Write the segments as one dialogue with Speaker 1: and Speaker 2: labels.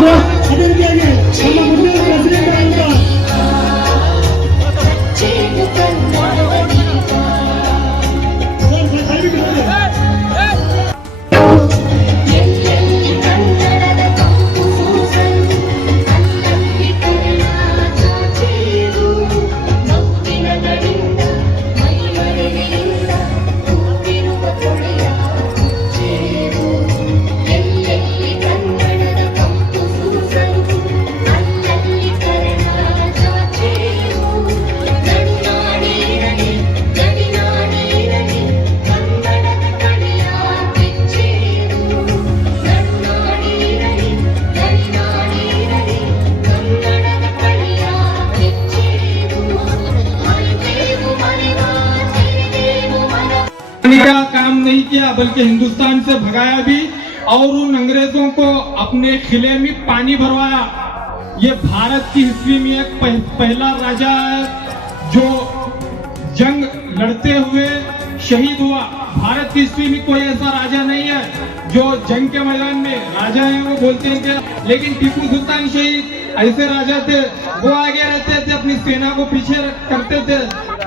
Speaker 1: ಅದೇ ರೀತಿಯಾಗಿ ನಮ್ಮ ಮುಂದಿನ ಪ್ರೆಸಿಡೆಂಟ್
Speaker 2: का काम नहीं किया बल्कि हिंदुस्तान से भगाया भी और उन अंग्रेज़ों को अपने खिले में पानी भरवाया। ये भारत की हिस्ट्री में एक पह, पहला राजा है जो जंग लड़ते हुए शहीद हुआ। भारत की हिस्ट्री में कोई ऐसा राजा नहीं है जो जंग के मैदान में राजा है वो बोलते हैं लेकिन टीपू सुल्तान शहीद ऐसे राजा थे वो आगे रहते थे अपनी सेना को पीछे करते थे।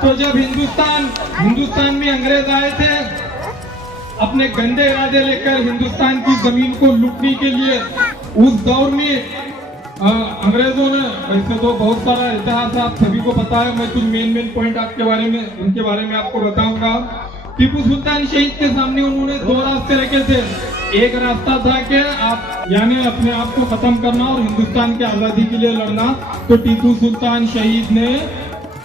Speaker 2: तो जब हिंदुस्तान हिंदुस्तान में अंग्रेज़ आए थे। अपने गंदे इरादे लेकर हिंदुस्तान की ज़मीन को लूटने के लिए उस दौर में अ, अंग्रेज़ों ने वैसे तो बहुत सारा इतिहास आप सभी को पता है मैं कुछ मेन मेन पॉइंट आपके बारे में उनके बारे में आपको बताऊँगा। टीपू सुल्तान शहीद के सामने उन्होंने दो रास्ते रखे थे। एक रास्ता था कि आप यानी अपने आप को खत्म करना और हिंदुस्तान की आज़ादी के लिए लड़ना। तो टीपू सुल्तान शहीद ने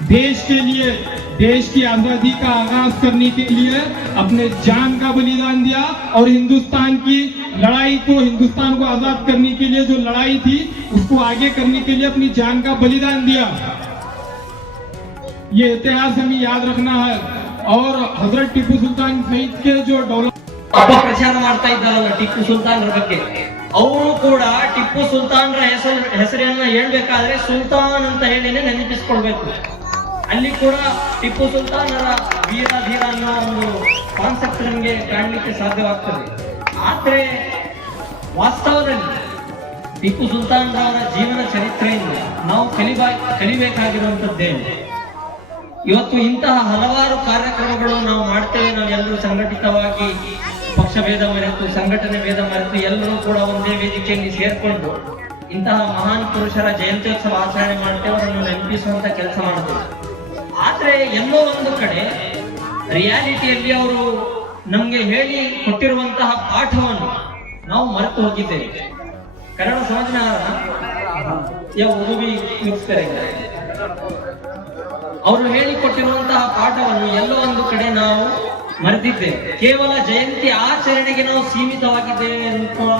Speaker 2: देश के लिए देश की आजादी का आगाज करने के लिए अपने जान का बलिदान दिया और हिंदुस्तान की लड़ाई को हिंदुस्तान को आजाद करने के लिए जो लड़ाई थी उसको आगे करने के लिए अपनी जान का बलिदान दिया ये इतिहास हमें याद रखना है और हजरत टीपू सुल्तान शहीद के जो डॉलर
Speaker 3: ಅಪಪ್ರಚಾರ ಮಾಡ್ತಾ ಇದ್ದಾರಲ್ಲ ಟಿಪ್ಪು ಸುಲ್ತಾನ್ರ ಬಗ್ಗೆ ಅವರು ಕೂಡ ಟಿಪ್ಪು ಸುಲ್ತಾನ್ರ ಹೆಸರು ಹೆಸರನ್ನ ಹೇಳ್ಬೇಕಾದ್ರೆ ಸುಲ್ತಾನ್ ಅಂತ ಹೇಳಿನೇ ನೆನಪಿಸ್ಕೊಳ್ಬೇಕು ಅಲ್ಲಿ ಕೂಡ ಟಿಪ್ಪು ಸುಲ್ತಾನರ ವೀರ ಧೀರ ಅನ್ನೋ ಒಂದು ಕಾನ್ಸೆಪ್ಟ್ ನಮಗೆ ಕಾಣಲಿಕ್ಕೆ ಸಾಧ್ಯವಾಗ್ತದೆ. ಆದರೆ ವಾಸ್ತವದಲ್ಲಿ ಟಿಪ್ಪು ಸುಲ್ತಾನರವರ ಜೀವನ ಚರಿತ್ರೆಯಿಂದ ನಾವು ಕಲಿಬಾ, ಕಲಿಬೇಕಾಗಿರುವಂಥದ್ದೇನು? ಇವತ್ತು ಇಂತಹ ಹಲವಾರು ಕಾರ್ಯಕ್ರಮಗಳು ನಾವು ಮಾಡ್ತೇವೆ. ನಾವು ಎಲ್ಲರೂ ಸಂಘಟಿತವಾಗಿ ಪಕ್ಷ ಭೇದ ಮರೆತು, ಸಂಘಟನೆ ಭೇದ ಮರೆತು ಎಲ್ಲರೂ ಕೂಡ ಒಂದೇ ವೇದಿಕೆಯಲ್ಲಿ ಸೇರಿಕೊಂಡು ಇಂತಹ ಮಹಾನ್ ಪುರುಷರ ಜಯಂತ್ಯೋತ್ಸವ ಆಚರಣೆ ಮಾಡ್ತೇವೆ. ಅವರನ್ನು ನೆನಪಿಸುವಂತ ಕೆಲಸ ಮಾಡ್ತೇವೆ ಆದ್ರೆ ಎಲ್ಲೋ ಒಂದು ಕಡೆ ರಿಯಾಲಿಟಿಯಲ್ಲಿ ಅವರು ನಮ್ಗೆ ಹೇಳಿ ಕೊಟ್ಟಿರುವಂತಹ ಪಾಠವನ್ನು ನಾವು ಮರೆತು ಹೋಗಿದ್ದೇವೆ. ಕನ್ನಡ ಸಮಾಜನ ಯಾವ ಮುಗಿಸ್ತಾರೆ ಅವರು ಹೇಳಿಕೊಟ್ಟಿರುವಂತಹ ಪಾಠವನ್ನು ಎಲ್ಲೋ ಒಂದು ಕಡೆ ನಾವು ಮರೆತಿದ್ದೇವೆ. ಕೇವಲ ಜಯಂತಿ ಆಚರಣೆಗೆ ನಾವು ಸೀಮಿತವಾಗಿದ್ದೇವೆ ಅನ್ನುವ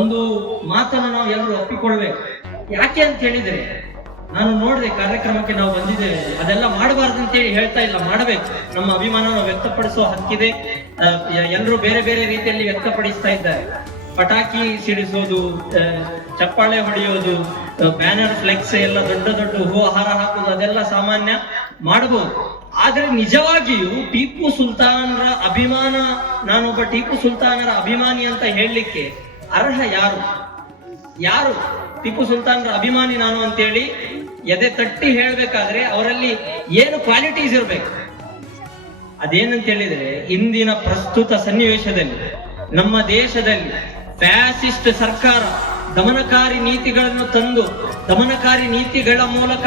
Speaker 3: ಒಂದು ಮಾತನ್ನು ನಾವು ಎಲ್ಲರೂ ಒಪ್ಪಿಕೊಳ್ಬೇಕು. ಯಾಕೆ ಅಂತ ಹೇಳಿದ್ರೆ ನಾನು ನೋಡ್ರಿ ಕಾರ್ಯಕ್ರಮಕ್ಕೆ ನಾವು ಬಂದಿದ್ದೇವೆ. ಅದೆಲ್ಲ ಮಾಡಬಾರ್ದು ಅಂತ ಹೇಳಿ ಹೇಳ್ತಾ ಇಲ್ಲ. ಮಾಡಬೇಕು. ನಮ್ಮ ಅಭಿಮಾನವನ್ನು ನಾವು ವ್ಯಕ್ತಪಡಿಸುವ ಹಕ್ಕಿದೆ ಎಲ್ಲರೂ ಬೇರೆ ಬೇರೆ ರೀತಿಯಲ್ಲಿ ವ್ಯಕ್ತಪಡಿಸ್ತಾ ಇದ್ದಾರೆ. ಪಟಾಕಿ ಸಿಡಿಸೋದು ಚಪ್ಪಾಳೆ ಹೊಡೆಯೋದು ಬ್ಯಾನರ್ ಫ್ಲೆಕ್ಸ್ ಎಲ್ಲ ದೊಡ್ಡ ದೊಡ್ಡ ಹೂ ಹಾರ ಹಾಕೋದು, ಅದೆಲ್ಲ ಸಾಮಾನ್ಯ ಮಾಡಬಹುದು. ಆದ್ರೆ ನಿಜವಾಗಿಯೂ ಟೀಪು ಸುಲ್ತಾನರ ಅಭಿಮಾನ, ನಾನೊಬ್ಬ ಟೀಪು ಸುಲ್ತಾನರ ಅಭಿಮಾನಿ ಅಂತ ಹೇಳಲಿಕ್ಕೆ ಅರ್ಹ ಯಾರು? ಯಾರು? ಟಿಪ್ಪು ಸುಲ್ತಾನರ ಅಭಿಮಾನಿ ನಾನು ಅಂತೇಳಿ ಎದೆ ತಟ್ಟಿ ಹೇಳ್ಬೇಕಾದ್ರೆ ಅವರಲ್ಲಿ ಏನು ಕ್ವಾಲಿಟೀಸ್ ಇರಬೇಕು ಅದೇನಂತ ಹೇಳಿದ್ರೆ, ಇಂದಿನ ಪ್ರಸ್ತುತ ಸನ್ನಿವೇಶದಲ್ಲಿ, ನಮ್ಮ ದೇಶದಲ್ಲಿ ಫ್ಯಾಸಿಸ್ಟ್ ಸರ್ಕಾರ ದಮನಕಾರಿ ನೀತಿಗಳನ್ನು ತಂದು, ದಮನಕಾರಿ ನೀತಿಗಳ ಮೂಲಕ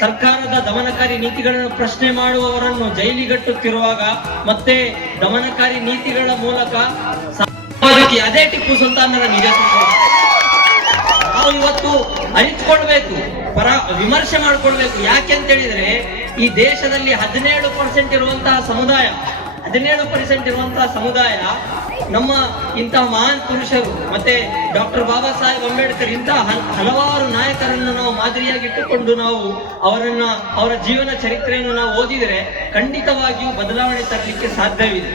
Speaker 3: ಸರ್ಕಾರದ ದಮನಕಾರಿ ನೀತಿಗಳನ್ನು ಪ್ರಶ್ನೆ ಮಾಡುವವರನ್ನು ಜೈಲಿಗಟ್ಟುತ್ತಿರುವಾಗ ಮತ್ತೆ ದಮನಕಾರಿ ನೀತಿಗಳ ಮೂಲಕ ಅದೇ ಟಿಪ್ಪು ಸುಲ್ತಾನರ ನಿಜ. ನಾವು ಇವತ್ತು ಅರಿತುಕೊಳ್ಬೇಕು ಪರ ವಿಮರ್ಶೆ ಮಾಡ್ಕೊಳ್ಬೇಕು. ಯಾಕೆ ಅಂತ ಹೇಳಿದ್ರೆ, ಈ ದೇಶದಲ್ಲಿ ಹದಿನೇಳು ಪರ್ಸೆಂಟ್ ಇರುವಂತಹ ಸಮುದಾಯ, ಹದಿನೇಳು ಪರ್ಸೆಂಟ್ ಇರುವಂತಹ ಸಮುದಾಯ ನಮ್ಮ ಇಂತಹ ಮಹಾನ್ ಪುರುಷರು ಮತ್ತೆ ಡಾಕ್ಟರ್ ಬಾಬಾ ಸಾಹೇಬ್ ಅಂಬೇಡ್ಕರ್ ಇಂತಹ ಹಲವಾರು ನಾಯಕರನ್ನು ನಾವು ಮಾದರಿಯಾಗಿ ಇಟ್ಟುಕೊಂಡು ನಾವು ಅವರನ್ನ, ಅವರ ಜೀವನ ಚರಿತ್ರೆಯನ್ನು ನಾವು ಓದಿದರೆ ಖಂಡಿತವಾಗಿಯೂ ಬದಲಾವಣೆ ತರಲಿಕ್ಕೆ ಸಾಧ್ಯವಿದೆ.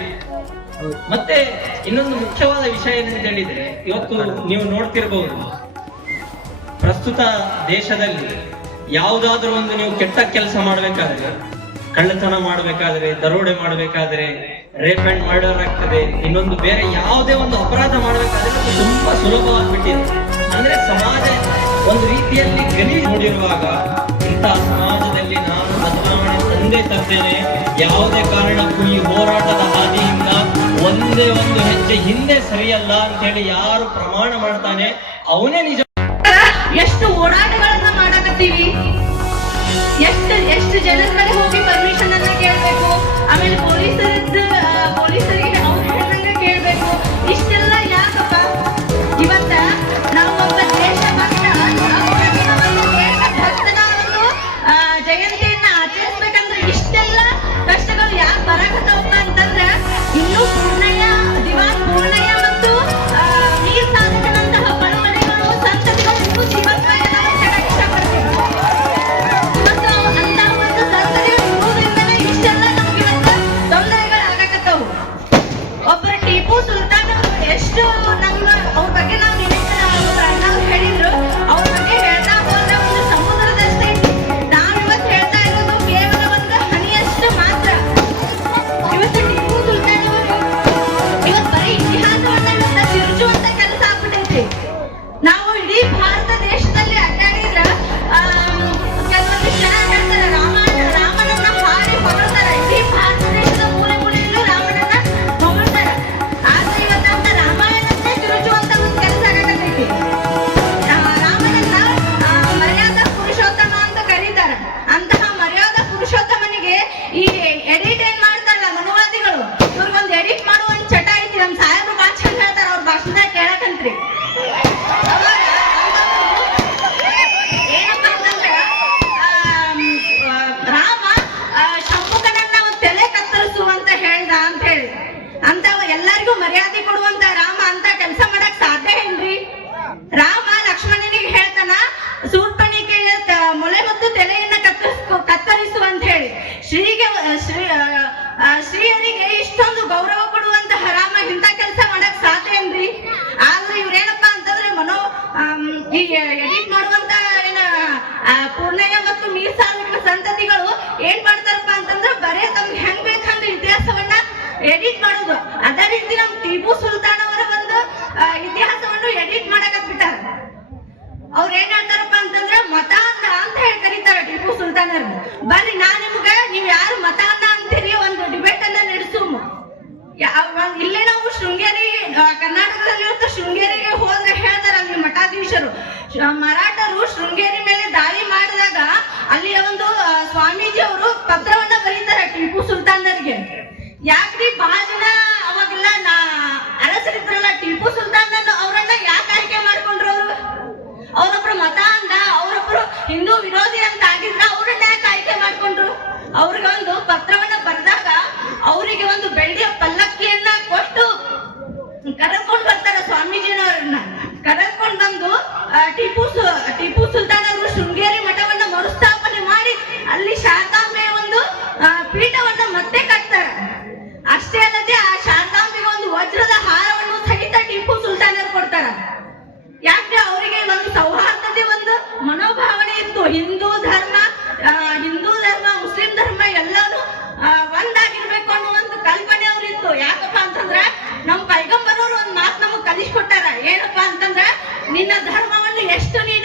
Speaker 3: ಮತ್ತೆ ಇನ್ನೊಂದು ಮುಖ್ಯವಾದ ವಿಷಯ ಏನಂತ ಹೇಳಿದ್ರೆ, ಇವತ್ತು ನೀವು ನೋಡ್ತಿರ್ಬಹುದು ಪ್ರಸ್ತುತ ದೇಶದಲ್ಲಿ ಯಾವುದಾದ್ರೂ ಒಂದು ನೀವು ಕೆಟ್ಟ ಕೆಲಸ ಮಾಡಬೇಕಾದ್ರೆ, ಕಳ್ಳತನ ಮಾಡಬೇಕಾದ್ರೆ, ದರೋಡೆ ಮಾಡಬೇಕಾದ್ರೆ ರೇಪ್ ಅಂಡ್ ಮರ್ಡರ್ ಆಗ್ತದೆ ಇನ್ನೊಂದು ಬೇರೆ ಯಾವುದೇ ಒಂದು ಅಪರಾಧ ಮಾಡಬೇಕಾದ್ರೆ ತುಂಬಾ ಸುಲಭವಾಗ್ಬಿಟ್ಟಿದೆ ಅಂದ್ರೆ ಸಮಾಜ ಒಂದು ರೀತಿಯಲ್ಲಿ ಗಲಿ ನೋಡಿರುವಾಗ ಇಂತಹ ಸಮಾಜದಲ್ಲಿ ನಾನು ಬದಲಾವಣೆ ತಂದೆ ತರ್ತೇನೆ ಯಾವುದೇ ಕಾರಣಕ್ಕೂ ಈ ಹೋರಾಟದ ಹಾದಿಯಿಂದ ಒಂದೇ ಒಂದು ಹೆಜ್ಜೆ ಹಿಂದೆ ಸರಿಯಲ್ಲ ಅಂತ ಹೇಳಿ ಯಾರು ಪ್ರಮಾಣ ಮಾಡ್ತಾನೆ, ಅವನೇ ನಿಜ
Speaker 4: ಎಷ್ಟು ಓಡಾಟಗಳನ್ನ ಮಾಡಾಕತ್ತೀವಿ? ಎಷ್ಟು ಎಷ್ಟು ಜನರ ಶ್ರೀಗೆ ಶ್ರೀ ಶ್ರೀಯರಿಗೆ ಇಷ್ಟೊಂದು ಗೌರವ ಕೊಡುವಂತಹ ರಾಮ ಇಂಥ ಕೆಲಸ ಮಾಡಕ್ ಸಾಧ್ಯ ಏನ್ರಿ? ಆದ್ರೆ ಇವ್ರೇನಪ್ಪಾ ಅಂತಂದ್ರೆ ಮನೋ ಈ ಎಡಿಟ್ ಮಾಡುವಂತ ಏನ ಪೂರ್ಣಯ್ಯ ಮತ್ತು ಮೀರ್ಸಾರ್ವಜನಿಕ ಸಂತತಿಗಳು ಏನ್ ಮಾಡ್ತಾರಪ್ಪ ಅಂತಂದ್ರೆ ಬರೇ ತಮ್ಗೆ ಹೆಂಗ್ ಬೇಕಂತ ಇತಿಹಾಸವನ್ನ ಎಡಿಟ್ ಮಾಡೋದು. ಅದೇ ರೀತಿ ನಮ್ ಟಿಪು ಸುಲ್ತಾನ್ ಅವರ ಒಂದು ಇತಿಹಾಸವನ್ನು ಎಡಿಟ್ ಮಾಡಕತ್ ಬಿಟ್ಟಾರ ಅವ್ರು ಏನ್ ಹೇಳ್ತಾರಪ್ಪ ಅಂತಂದ್ರೆ ಮತ ಅಂತ ಹೇಳಿ ಕರೀತಾರ ಟಿಪು ಸುಲ್ತಾನ್ ಬರ್ರಿ ನಾ ನಿಮ್ಗೆ ನೀವ್ ಯಾರು ಅಂತ ಅಂತೀರಿ? ಒಂದು ಡಿಬೇಟ್ ಅನ್ನ ನಡೆಸು. ಇಲ್ಲೇ ನಾವು ಶೃಂಗೇರಿ ಕರ್ನಾಟಕದಲ್ಲಿ ಇವತ್ತು ಶೃಂಗೇರಿಗೆ ಹೋದ್ರೆ ಹೇಳ್ತಾರೆ ಅಲ್ಲಿ ಮಠಾಧೀಶರು. ಮರಾಠರು ಶೃಂಗೇರಿ ಮೇಲೆ ದಾಳಿ ಮಾಡಿದಾಗ ಅಲ್ಲಿ ಒಂದು ಸ್ವಾಮೀಜಿ ಅವರು ಪತ್ರವನ್ನ ಬರೀತಾರೆ ಟಿಪ್ಪು ಸುಲ್ತಾನರಿಗೆ. ಯಾಕ್ರಿ ಬಹಳ ಜನ ನಿನ್ನ ಧರ್ಮವನ್ನು ಎಷ್ಟು ನೀ